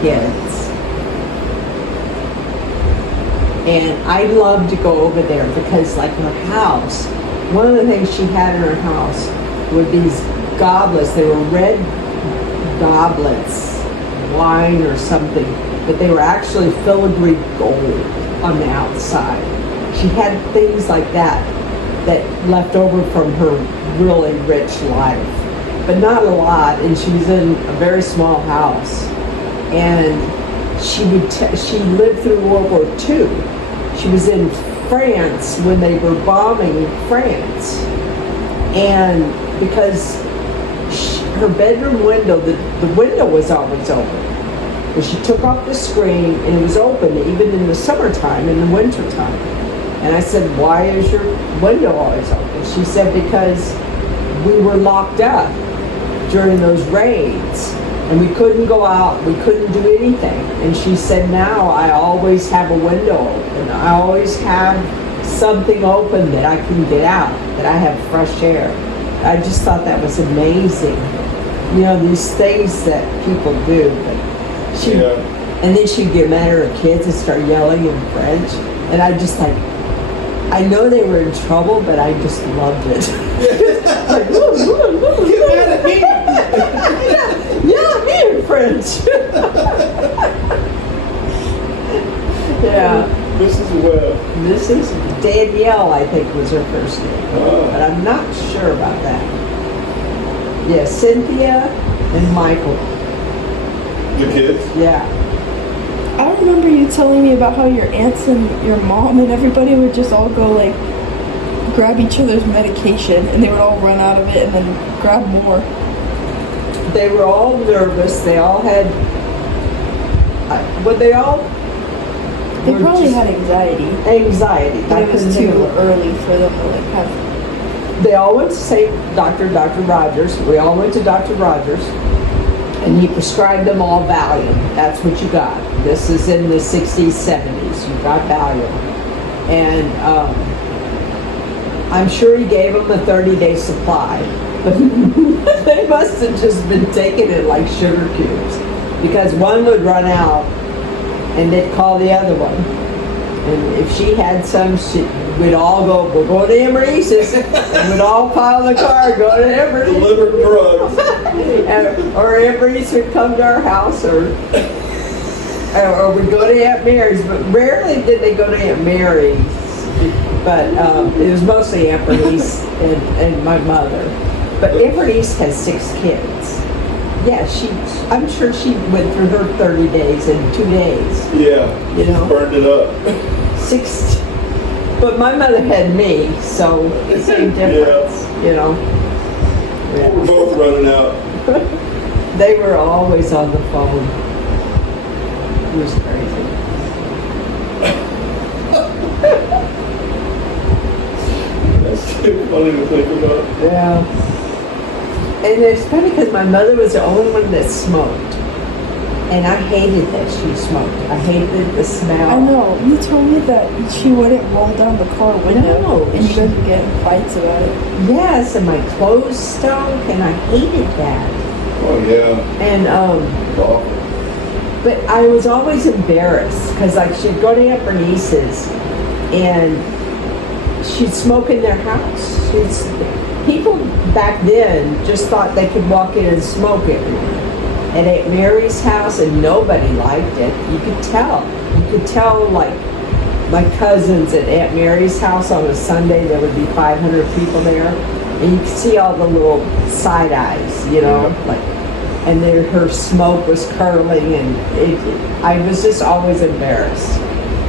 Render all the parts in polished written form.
kids. And I love to go over there because like her house, one of the things she had in her house were these goblets. They were red goblets, wine or something, but they were actually filigree gold on the outside. She had things like that left over from her really rich life, but not a lot, and she was in a very small house. And she lived through World War II. She was in France when they were bombing France, and because her bedroom window, the window was always open, but she took off the screen and it was open even in the summertime, in the wintertime. And I said, why is your window always open? She said, because we were locked up during those raids and we couldn't go out, we couldn't do anything. And she said, now I always have a window open. I always have something open that I can get out, that I have fresh air. I just thought that was amazing. You know, these things that people do. But she, and then she'd get mad at her kids and start yelling in French. And I just like, I know they were in trouble, but I just loved it. Like, get mad at me. yeah, me in French. Yeah. Mrs. Webb. Mrs. Danielle, I think, was her first name. Oh. But I'm not sure about that. Yeah, Cynthia and Michael. The kids? Yeah. I remember you telling me about how your aunts and your mom and everybody would just all go like grab each other's medication and they would all run out of it and then grab more. They were all nervous. They all had, they probably had anxiety. Anxiety. But it was too early for them to like have. They all went to say Dr. Rogers. We all went to Dr. Rogers. And he prescribed them all Valium. That's what you got. This is in the 60s, 70s. You got Valium. And I'm sure he gave them a 30-day supply. But they must have just been taking it like sugar cubes. Because one would run out and they'd call the other one. And if she had some, we'd all go, we're going to Emery's. And we'd all pile in the car, go to Emery's. Deliver drugs. Or Emery's would come to our house, or we'd go to Aunt Mary's. But rarely did they go to Aunt Mary's. But it was mostly Aunt Bernice and my mother. But Aunt Bernice has 6 kids. Yeah, I'm sure she went through her 30 days in 2 days. Yeah, you know, burned it up. 6, but my mother had me, so same difference, you know. Yeah. We're both running out. They were always on the phone. It was crazy. That's too funny to think about. Yeah. And it's funny because my mother was the only one that smoked. And I hated that she smoked. I hated the smell. I know. You told me that she wouldn't roll down the car window. No, and you guys were getting fights about it. Yes, and my clothes stunk, and I hated that. Oh, yeah. And, but I was always embarrassed because, like, she'd go to Aunt Bernice's and she'd smoke in their house. People back then just thought they could walk in and smoke everywhere. At Aunt Mary's house, and nobody liked it. You could tell. You could tell, like, my cousins at Aunt Mary's house on a Sunday, there would be 500 people there. And you could see all the little side eyes, you know, like, and her smoke was curling, and I was just always embarrassed,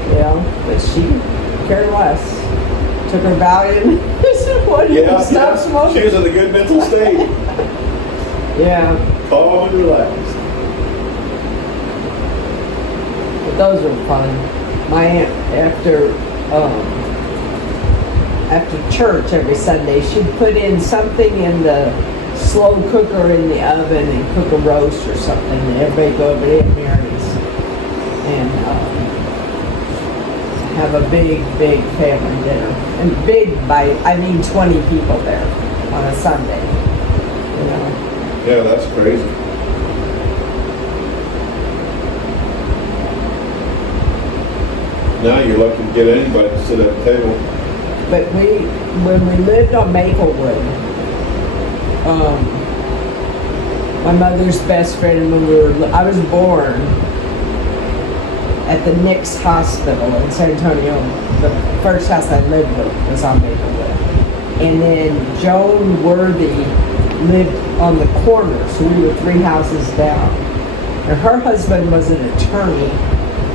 you know, but she cared less. Took her Valium. I said, what, do you stop smoking? She was in a good mental state. Yeah. Calm and relaxed. But those were fun. My aunt, after church every Sunday, she'd put in something in the slow cooker in the oven and cook a roast or something, and everybody go over to Aunt Mary's and have a big family dinner. And big I mean 20 people there on a Sunday, you know. Yeah, that's crazy. Now you're lucky to get anybody to sit at the table. But when we lived on Maplewood, my mother's best friend, I was born at the Nix Hospital in San Antonio. The first house I lived with was on Maplewood. And then Joan Worthy lived on the corner, so we were 3 houses down. And her husband was an attorney,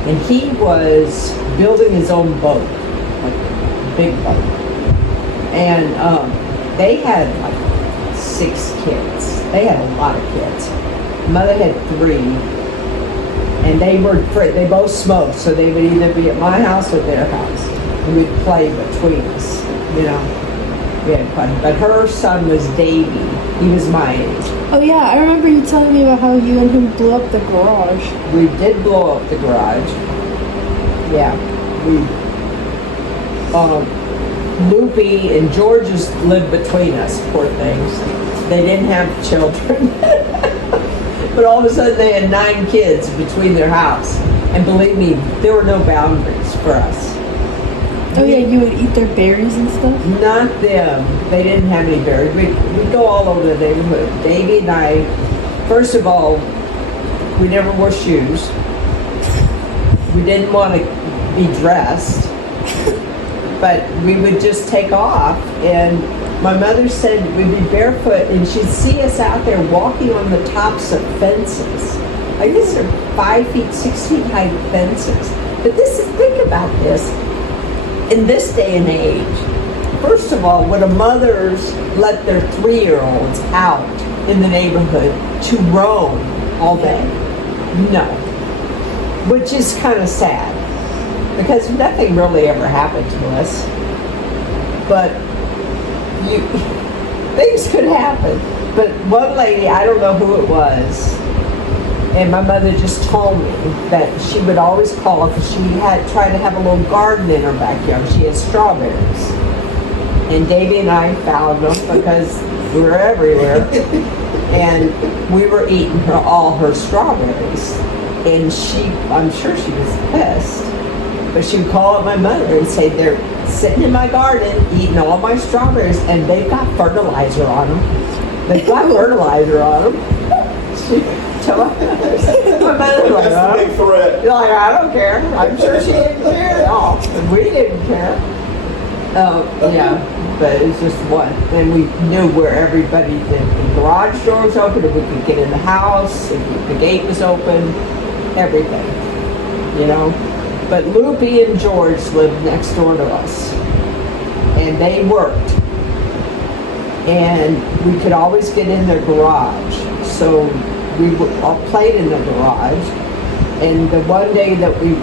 and he was building his own boat, like a big boat. And they had like 6 kids. They had a lot of kids. Mother had 3, and they both smoked, so they would either be at my house or their house. And we'd play between us, you know. We had fun. But her son was Davey. He was my age. Oh yeah, I remember you telling me about how you and him blew up the garage. We did blow up the garage. Yeah. Loopy and George just lived between us, poor things. They didn't have children. But all of a sudden they had 9 kids between their house. And believe me, there were no boundaries for us. Oh yeah, you would eat their berries and stuff? Not them. They didn't have any berries. We'd go all over the neighborhood. Davey and I, first of all, we never wore shoes. We didn't want to be dressed. But we would just take off. And my mother said we'd be barefoot and she'd see us out there walking on the tops of fences. I guess they're 5 feet, 6 feet high fences. But think about this. In this day and age, first of all, would a mothers let their 3-year-olds out in the neighborhood to roam all day? No. Which is kind of sad, because nothing really ever happened to us. But things could happen. But one lady, I don't know who it was, and my mother just told me that she would always call because she had tried to have a little garden in her backyard. She had strawberries. And Davey and I found them because we were everywhere. And we were eating all her strawberries. And I'm sure she was pissed. But she would call up my mother and say, they're sitting in my garden eating all my strawberries and they've got fertilizer on them. They've got fertilizer on them. My mother was like, That's the big threat. like, I don't care. I'm sure she didn't care at all. And we didn't care. Yeah, but it's just one. And we knew where everybody, the garage door was open, if we could get in the house, if the gate was open, everything, you know. But Loopy and George lived next door to us. And they worked. And we could always get in their garage. So we all played in the garage, and the one day that we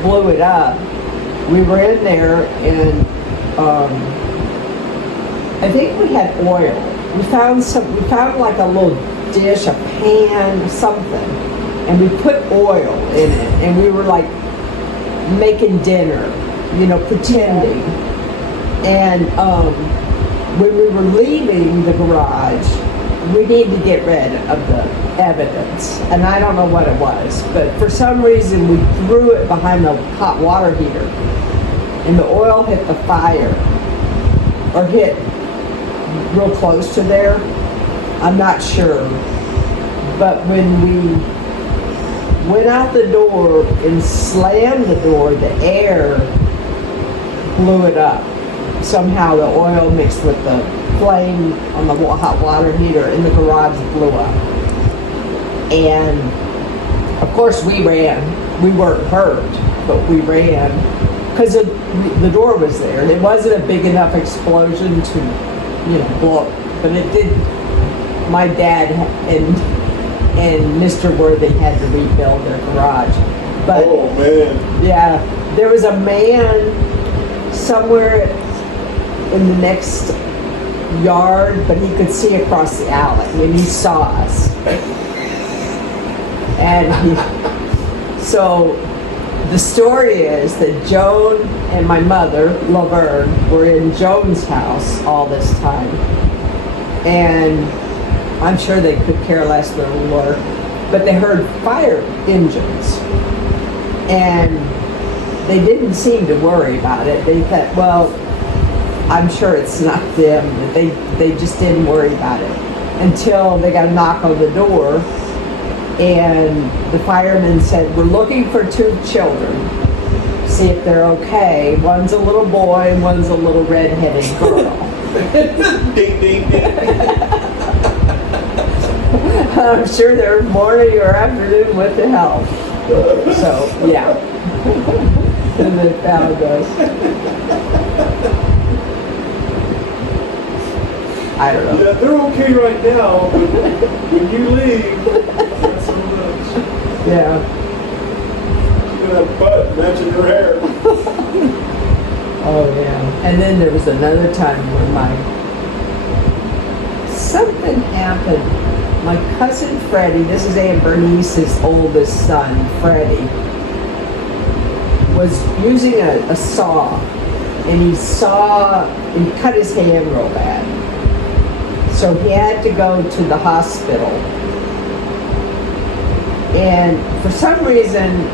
blew it up, we were in there, and I think we had oil. We found like a little dish, a pan, something, and we put oil in it, and we were like making dinner, you know, pretending. And when we were leaving the garage, we needed to get rid of the evidence, and I don't know what it was, but for some reason we threw it behind the hot water heater, and the oil hit the fire, or hit real close to there. I'm not sure, but when we went out the door and slammed the door, the air blew it up. Somehow the oil mixed with the flame on the hot water heater in the garage blew up. And of course we ran. We weren't hurt, but we ran because the door was there. And it wasn't a big enough explosion to, you know, blow. But it did. My dad and Mr. Worthy had to rebuild their garage. But Oh man. yeah, there was a man somewhere in the next yard, but he could see across the alley, and he saw us. And so the story is that Joan and my mother, Laverne, were in Joan's house all this time. And I'm sure they could care less where we were, but they heard fire engines. And they didn't seem to worry about it. They thought, well, I'm sure it's not them. But they just didn't worry about it until they got a knock on the door, and the fireman said, "We're looking for 2 children. See if they're okay. One's a little boy and one's a little red-headed girl." Ding, ding, ding. I'm sure they're morning or afternoon with the help. So, yeah. And they found us. I don't know. Yeah, they're okay right now, but when you leave, not so much. Yeah. Look at that butt matching her hair. Oh, yeah. And then there was another time when something happened. My cousin Freddie, this is Aunt Bernice's oldest son, Freddie, was using a saw, and he cut his hand real bad. So he had to go to the hospital. And for some reason,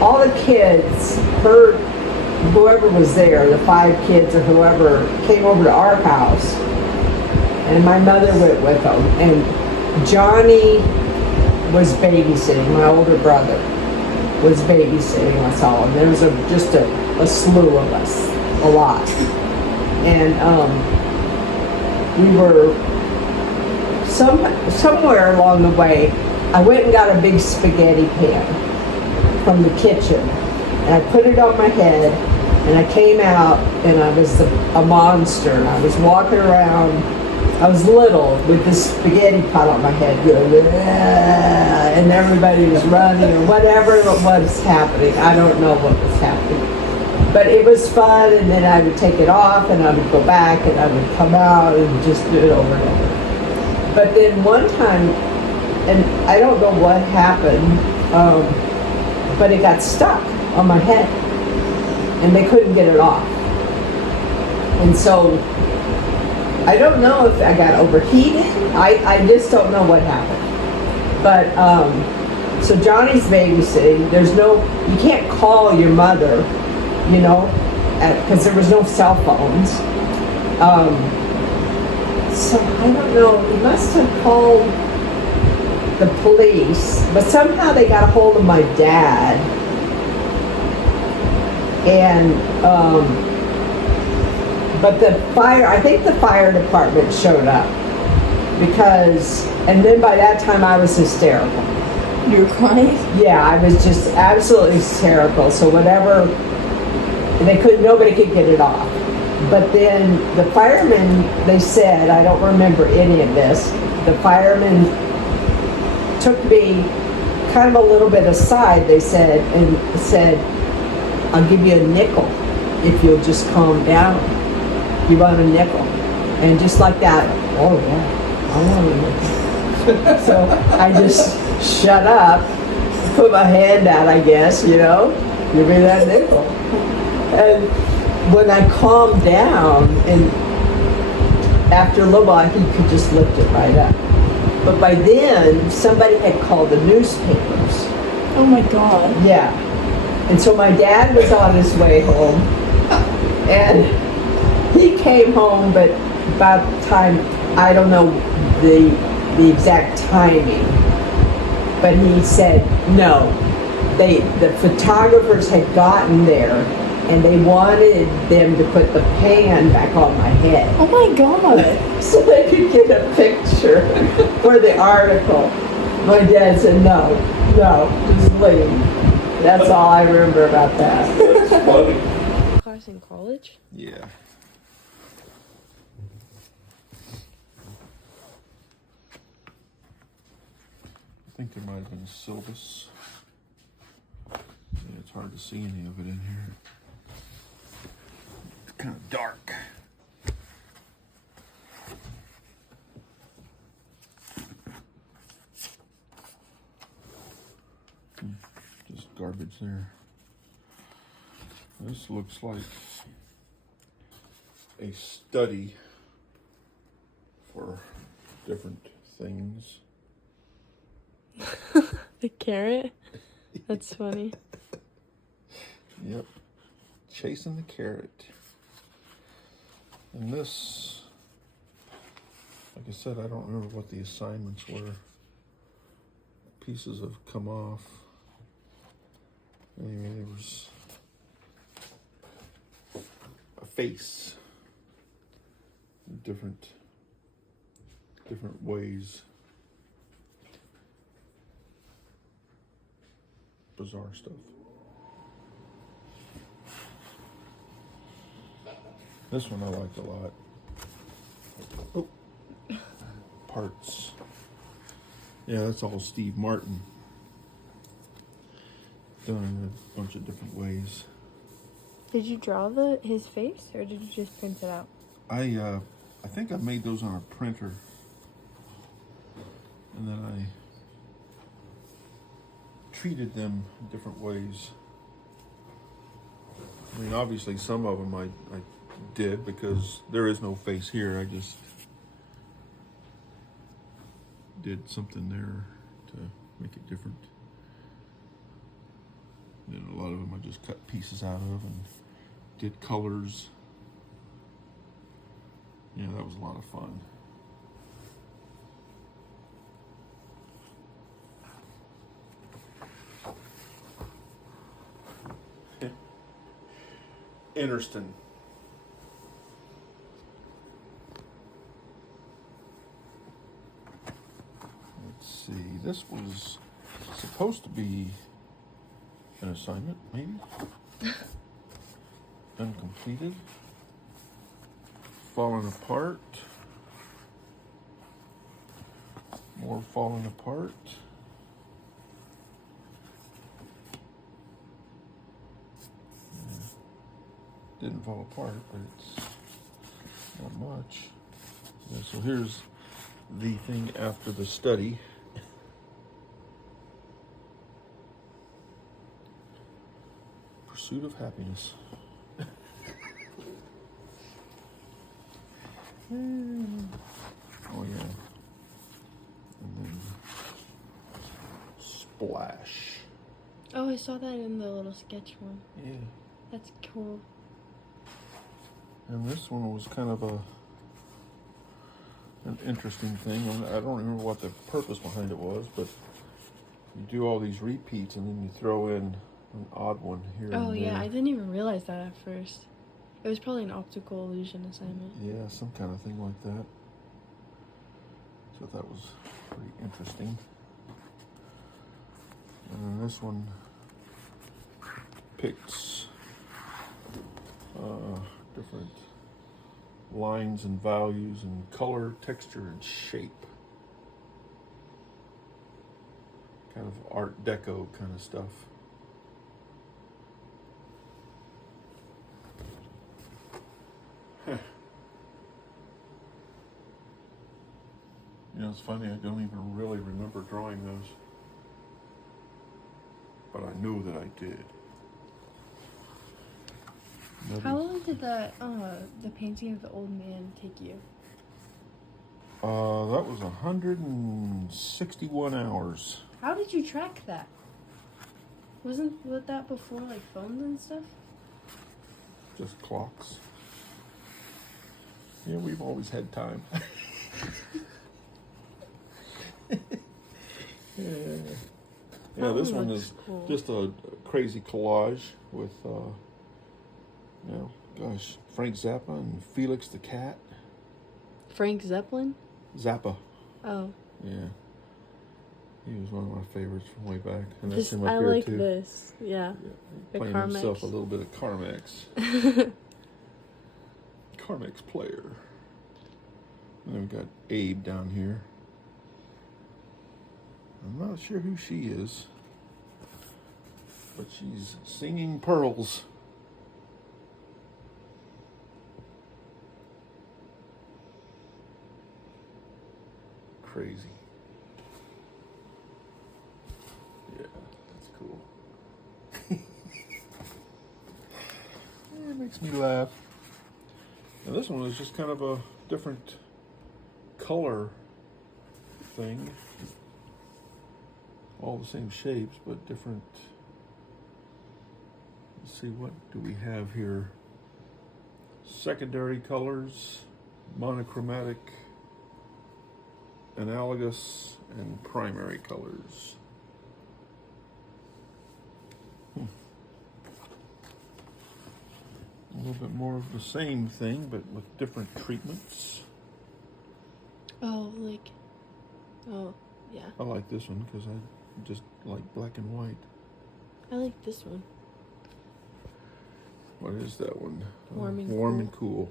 all the kids, whoever was there, the 5 kids or whoever, came over to our house. And my mother went with them. And Johnny was babysitting, my older brother was babysitting us all. And there was just a slew of us, a lot. And we were somewhere along the way, I went and got a big spaghetti pan from the kitchen. And I put it on my head, and I came out, and I was a monster. And I was walking around, I was little, with this spaghetti pot on my head, going, and everybody was running, or whatever was happening. I don't know what was happening. But it was fun, and then I would take it off, and I would go back, and I would come out, and just do it over and over. But then one time, and I don't know what happened, but it got stuck on my head, and they couldn't get it off. And so I don't know if I got overheated. I just don't know what happened. But so Johnny's babysitting. You can't call your mother, because there was no cell phones. So I don't know. He must have called the police, but somehow they got a hold of my dad. And but I think the fire department showed up, and then by that time I was hysterical. You were crying? Yeah, I was just absolutely hysterical. So whatever, nobody could get it off. But then the firemen, they said, I don't remember any of this, the firemen took me kind of a little bit aside, they said, "I'll give you a nickel if you'll just calm down. You want a nickel?" And just like that, oh yeah, I want a nickel. So I just shut up, put my hand out, I guess, give me that nickel. And when I calmed down, and after a little while, he could just lift it right up. But by then, somebody had called the newspapers. Oh my God. Yeah. And so my dad was on his way home, and he came home, but about the time, I don't know the exact timing, but he said no. The photographers had gotten there, and they wanted them to put the pan back on my head. Oh my God. So they could get a picture for the article. My dad said, no, just leave. That's all I remember about that. That's funny. Class in college? Yeah. I think there might have been a Silvis. Yeah, it's hard to see any of it in here. It's kind of dark. Just garbage there. This looks like a study for different things. The carrot? That's funny. Yep. Chasing the carrot. And this, like I said, I don't remember what the assignments were. Pieces have come off. Anyway, there was a face. Different ways. Bizarre stuff. This one I liked a lot. Oh. Parts. Yeah, that's all Steve Martin. Done in a bunch of different ways. Did you draw his face, or did you just print it out? I think I made those on a printer. And then I treated them different ways. I mean, obviously some of them I did because there is no face here. I just did something there to make it different. And then a lot of them I just cut pieces out of and did colors. Yeah, that was a lot of fun. Interesting. Let's see, this was supposed to be an assignment, maybe? Uncompleted. Falling apart. More falling apart. Didn't fall apart, but it's not much. Yeah, so here's the thing after the study. Pursuit of happiness. Oh yeah. And then splash. Oh, I saw that in the little sketch one. Yeah. That's cool. And this one was kind of an interesting thing. I don't remember what the purpose behind it was, but you do all these repeats and then you throw in an odd one here and there. Oh yeah, I didn't even realize that at first. It was probably an optical illusion assignment. Yeah, some kind of thing like that. So that was pretty interesting. And then this one picks different lines and values and color, texture, and shape. Kind of Art Deco kind of stuff. You know, it's funny, I don't even really remember drawing those. But I know that I did. How long did the painting of the old man take you? That was 161 hours. How did you track that? Wasn't that before like phones and stuff? Just clocks. Yeah, we've always had time. Yeah, this one is cool. just a crazy collage with, gosh, Frank Zappa and Felix the Cat. Frank Zeppelin? Zappa, Oh. yeah. He was one of my favorites from way back. And that's This, him up I here like too. this. Yeah. Yeah, The playing Carmex. himself a little bit of Carmex. Carmex player. And then we've got Abe down here. I'm not sure who she is, but she's singing pearls. Crazy. Yeah, that's cool. It makes me laugh. And this one was just kind of a different color thing. All the same shapes, but different Let's see, what do we have here? Secondary colors, monochromatic, analogous, and primary colors. A little bit more of the same thing, but with different treatments. Oh, like, oh, yeah. I like this one because I just like black and white. I like this one. What is that one? Warm and Warm cool. and cool.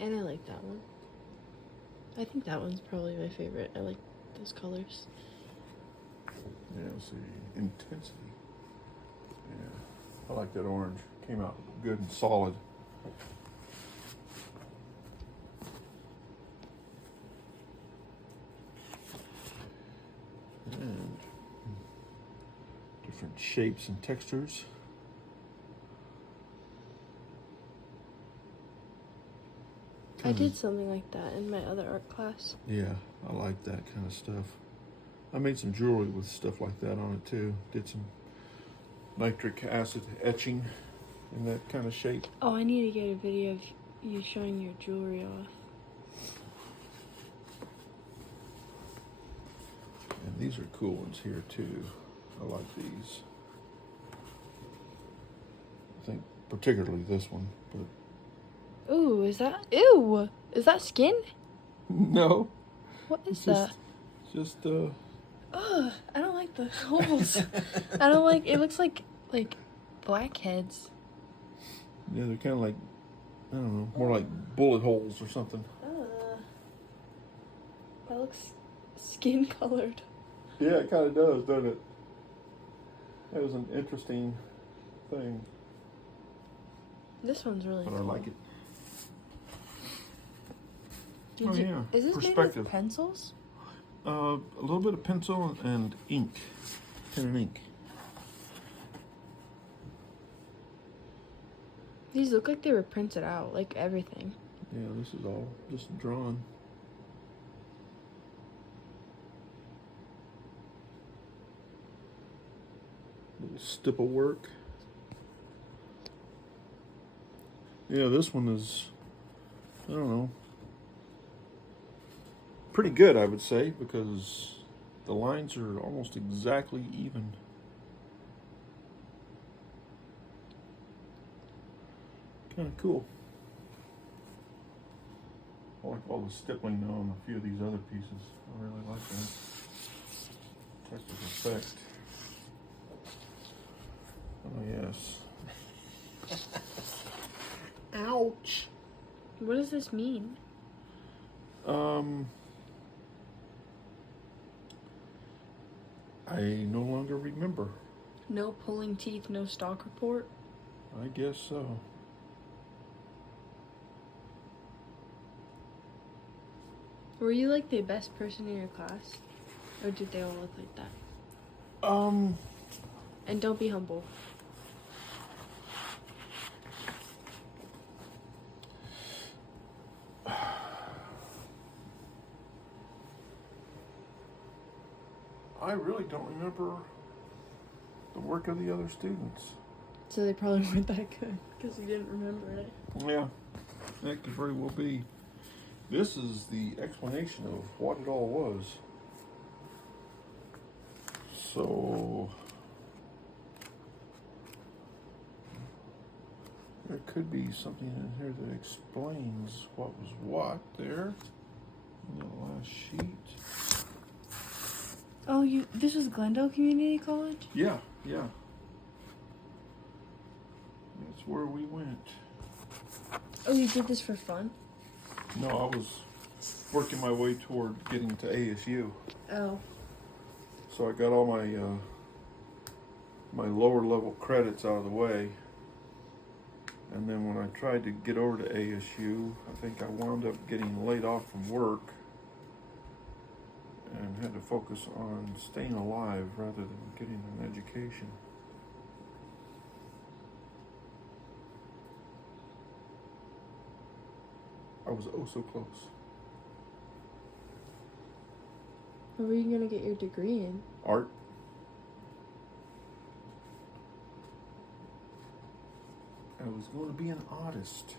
And I like that one. I think that one's probably my favorite. I like those colors. Yeah, let's see. Intensity. Yeah. I like that orange. Came out good and solid. And different shapes and textures. I did something like that in my other art class. Yeah, I like that kind of stuff. I made some jewelry with stuff like that on it too. Did some nitric acid etching in that kind of shape. Oh, I need to get a video of you showing your jewelry off. And these are cool ones here too. I like these. I think particularly this one, but Ooh, is that? Ew! Is that skin? no, What is it's that? just Ugh, I don't like the holes. I don't like. It looks like blackheads. yeah, they're kind of like, I don't know, more like bullet holes or something. That looks skin colored. Yeah, it kind of does, doesn't it? That was an interesting thing, This one's really but cool. I like it. Did Oh, you- yeah, Is this made perspective. with pencils? A little bit of pencil and ink, pen and ink. These look like they were printed out, like everything. Yeah, this is all just drawn. Little stipple work. Yeah, this one is, I don't know, pretty good, I would say, because the lines are almost exactly even. Kind of cool. I like all the stippling now on a few of these other pieces. I really like that. Texture effect. Oh yes. Ouch. What does this mean? I no longer remember. No pulling teeth, no stock report. I guess so. Were you like the best person in your class? Or did they all look like that? And don't be humble. I really don't remember the work of the other students. So they probably weren't that good because you didn't remember it. Yeah, that could very well be. This is the explanation of what it all was. So there could be something in here that explains what was what there in the last sheet. Oh, this was Glendale Community College? Yeah. That's where we went. Oh, you did this for fun? No, I was working my way toward getting to ASU. Oh. So I got all my my lower level credits out of the way, and then when I tried to get over to ASU, I think I wound up getting laid off from work and had to focus on staying alive rather than getting an education. I was oh so close. What were you gonna get your degree in? Art. I was going to be an artist.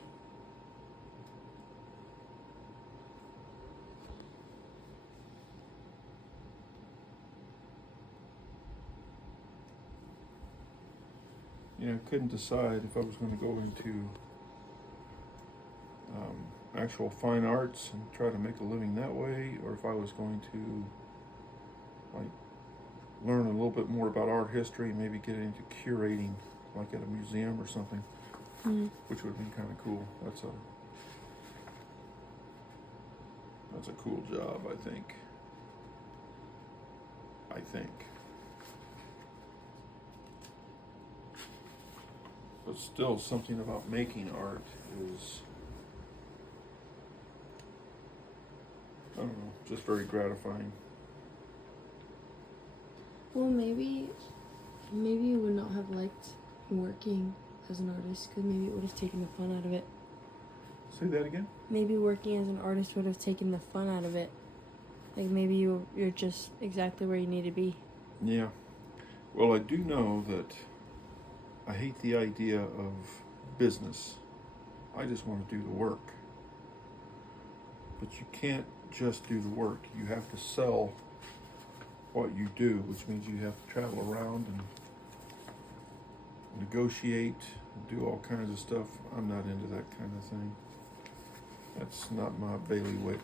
I couldn't decide if I was going to go into actual fine arts and try to make a living that way, or if I was going to like learn a little bit more about art history and maybe get into curating, like at a museum or something, which would be kind of cool. That's a cool job, I think. But still, something about making art is, I don't know, just very gratifying. Well, maybe you would not have liked working as an artist because maybe it would have taken the fun out of it. Say that again? Maybe working as an artist would have taken the fun out of it. Like maybe you're just exactly where you need to be. Yeah. Well, I do know that I hate the idea of business. I just want to do the work. But you can't just do the work. You have to sell what you do, which means you have to travel around and negotiate and do all kinds of stuff. I'm not into that kind of thing. That's not my bailiwick.